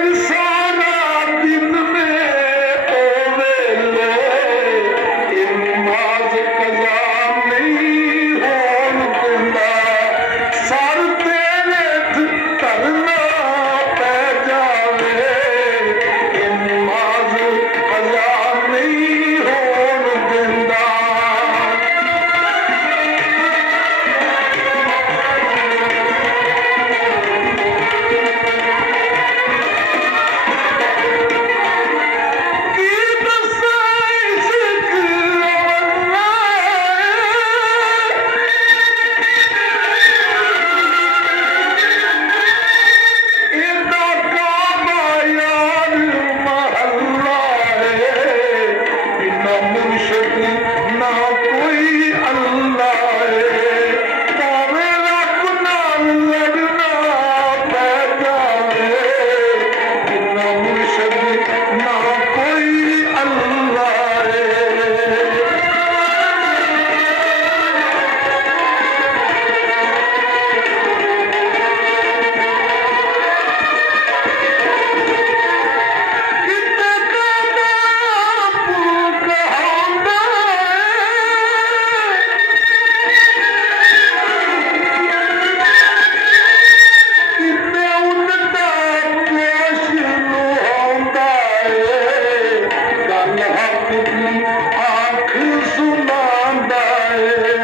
dice है